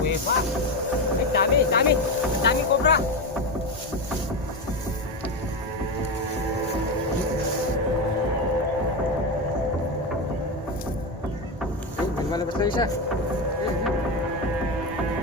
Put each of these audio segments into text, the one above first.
kuweba. Ay, daming cobra. May malabas na isa.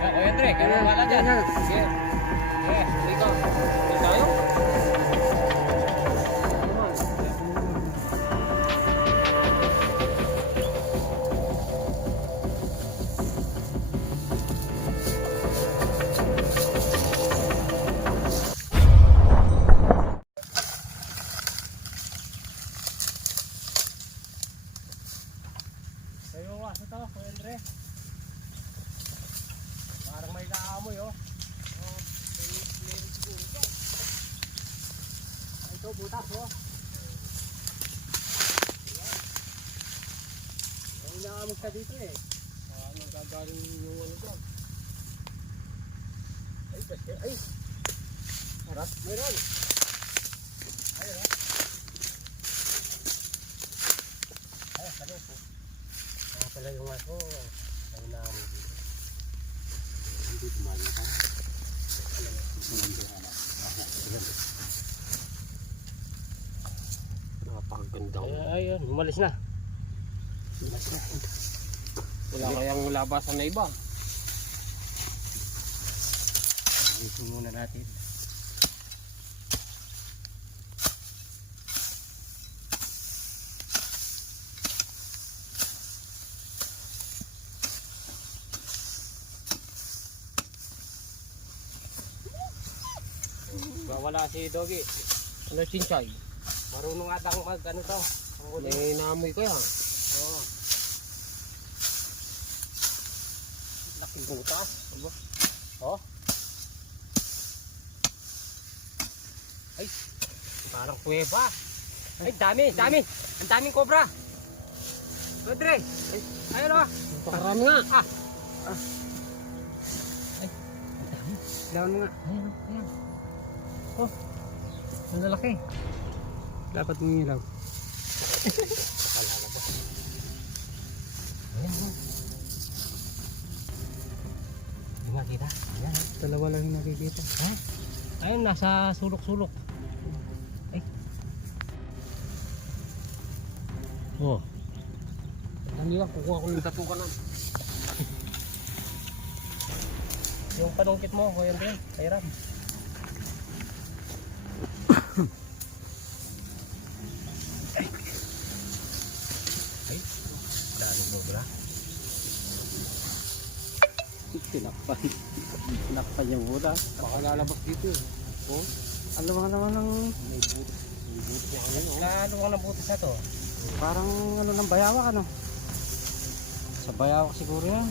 Oy, Andre, kaya wala dyan. Sige. Sige, hindi ko. Hindi tayo. Tayo wa sa to, Kuya Andre. Parang may naamoy oh. Oh, meron siguro dyan. Ito, butas oh. May naamoy ka dito eh. Nagagaling yung ano dyan. Ay, kasi, ay. Harap, meron. Ay, harap. Ay, salo po. Pala yung aso, ay naamoy dito. Hindi tumayo ka. Napakaganda. Ayun, umalis na. Wala kayang labasan na iba. Ito muna natin. Wala si Doggy. Ano Chinchay? Marunong atang mag ano to. May naamoy ko yan. Oo. Laking butas. Oh. Ay. Parang kuweba. Ay dami. Ang daming cobra. Rodre. Ayun oh. Parami nga. Ay. Ang dami. Lawan nga. Ayan. Oh, ang lalaki. Dapat mong ilaw. Nakalalabas. Ayan, oh. Hindi makita. Ayan. Dalawa lang yung nakikita. Ha? Ayun, nasa sulok-sulok. Ay. Oh. Ang iwan, kukuha ko yung tatukanan. Yung panungkit mo, Kuya Andre, kairam. Cobra. Tinakpan yung butas. Baka lalabas dito eh. Oh, alam naman ng May butas. May butas niya kanina. Laluwang ng butas na to. parang ano ng bayawak ano. Sa bayawak siguro yan.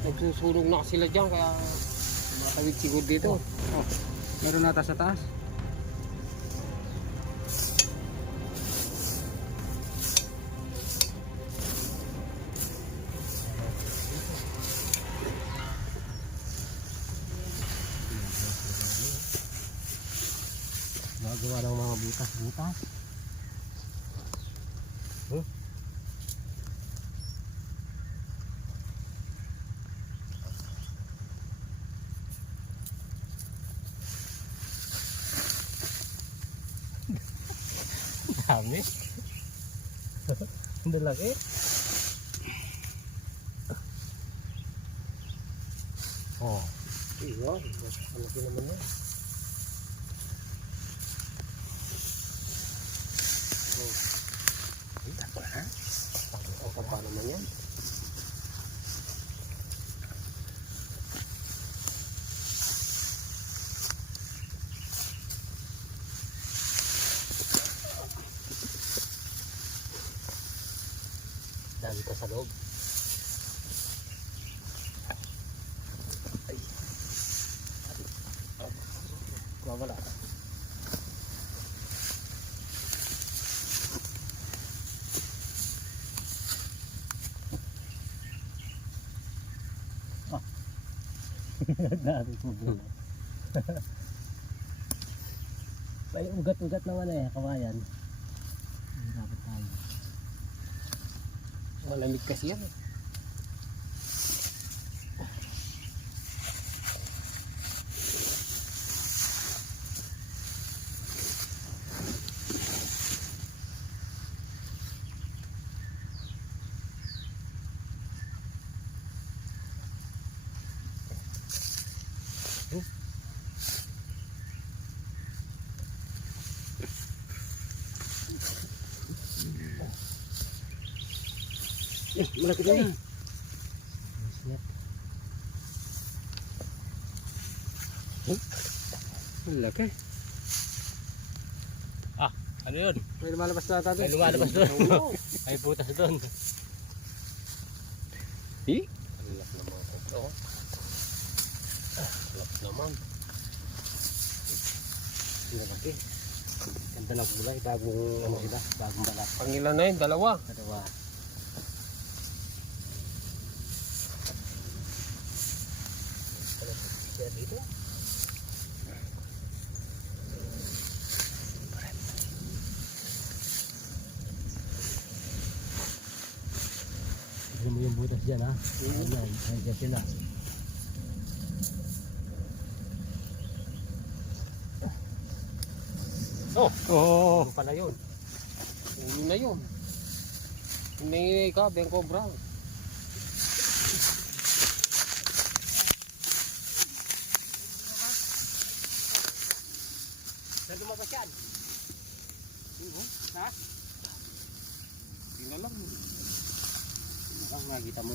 Nagsusulong na sila dyan kaya matawid siguro dito. Oh, meron nata sa taas. Magawa ng mga butas-butas. Huh? Dami. Ang laki. Oh. Iya, ang laki naman yan. Ay, ako ha? Ang pa naman yan. Dami ka sa loob. Ay. Wala. Dami po bro. May ugat-ugat naman eh, kawayan. Dapat tayo. Malamig kasi yan. Malaki na yan. Malaki. Ano yun? May lumalabas na ata doon. May lumalabas doon. May butas doon. Eh? Alak naman ito. Alak naman. Malaki. Ganda ng kulay. Bagong ano sila. Bagong balat. Pangilan na yun, dalawa. Dalawa. Kaya dito. Tignan mo yung butas dyan ha. Ayan, dyan sila. Oh! Oo. Ano pala yun? Ulo na yun. May kabe ang cobra. Saan lumabas yan? Ha? Tingnan lang. Parang nakita mo.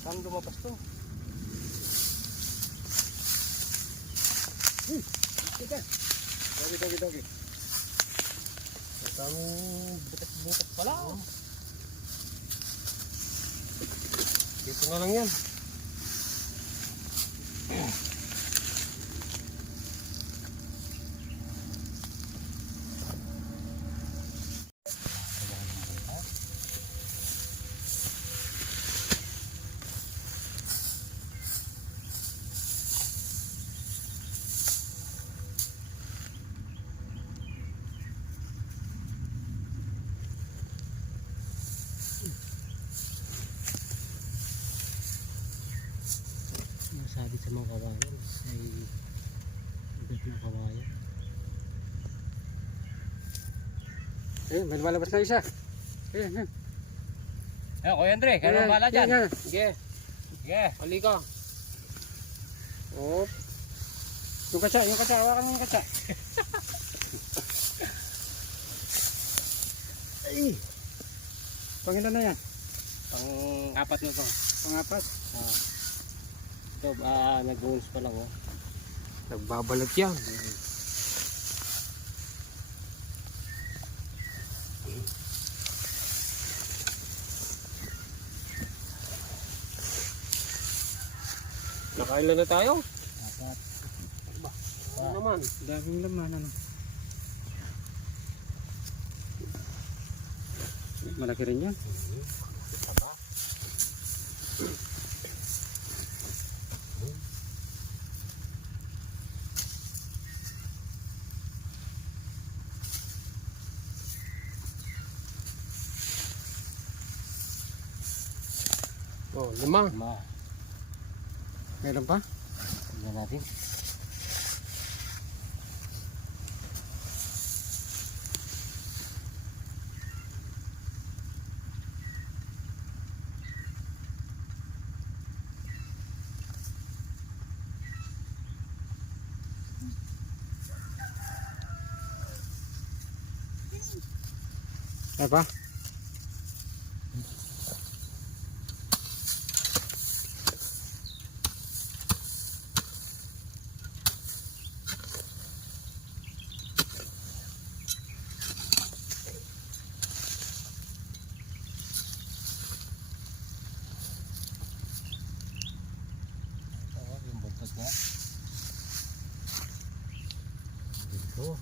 Saan lumabas to? Dogi. Ang daming butas-butas pala. Dito na lang yan. Nasabit sa mga kawayan. Ay ugat na kawayan. Eh, may lumalabas na isa. Ayan. Eh, Kuya Andre, kaya Ayan, bala dyan. ayan. Sige. Sige, hali ka. Oh. Yung katsa. Hawakan mo yung katsa. Ay. Pangilan na yan? Pang-apat na to. Pangapat. Ito, nag-bones pa lang oh. Nagbabalat yan. Nakailan na tayo? Apat. Ano naman? Daming laman ano. Malaki rin yan. Oh, 5. Meron pa? Tingnan natin. Meron pa? Yung buntot niya. Dito.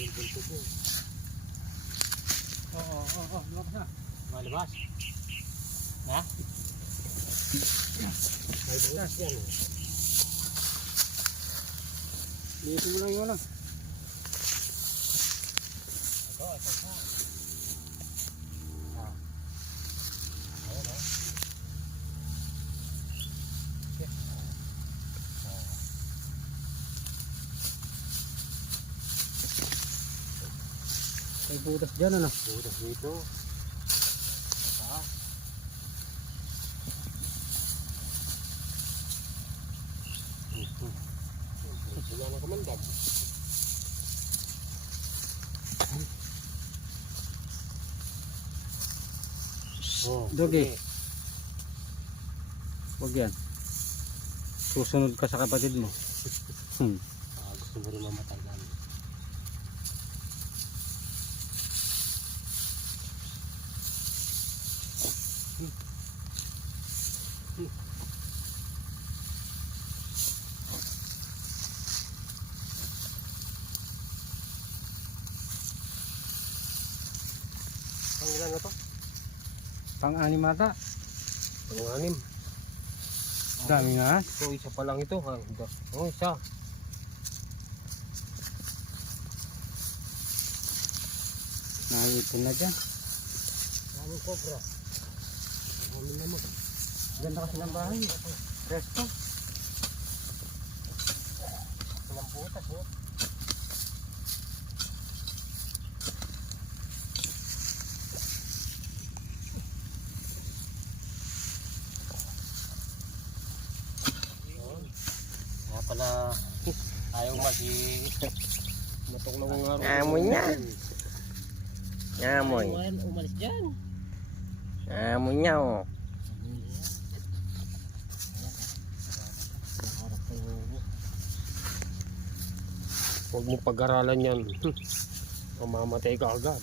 yung buntot mo. Lumabas na. Malabas. Ha? May butas yan eh. Liitin mo lang yun lang. Ito sa. Ah. Ayun o. Okay. Ah. May butas dyan ano. Butas dito. Ah. Wala na kamandag. Oh, Dogi. Huwag yan. Susunod ka sa kapatid mo. Gusto mo rin mamatay lang. Ang ilan na to? Pang-anim ata. Pang-anim. Dami nga. So isa pa lang ito ha. Oh, isa. Nakaitin na dyan. Daming cobra. Daming naman. Ganda kasi ng bahay. Resto. Silang butas oh. Kaya pala ayaw matok na kung araw. Amoy niya. Amoy. Umalis dyan. Amoy niya oh. Huwag mo pag-aralan yan. Mamamatay ka agad.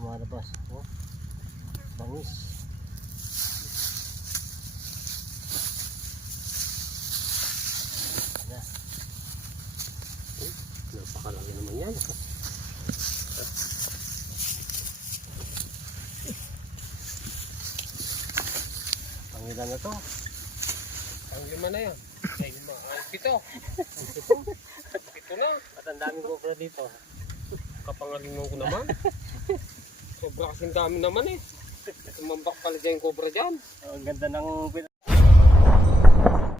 Lumalabas. Oh. Bangis. Ayan. Napakalaki naman yan. Ang ilan na to? Ang lima na yan. Ay, lima. Ang pito. Pito na. At ang daming cobra dito. Kapangalingan ko naman. Sobra kasing dami naman eh. Tumambak pala dyan yung cobra dyan. Ang ganda ng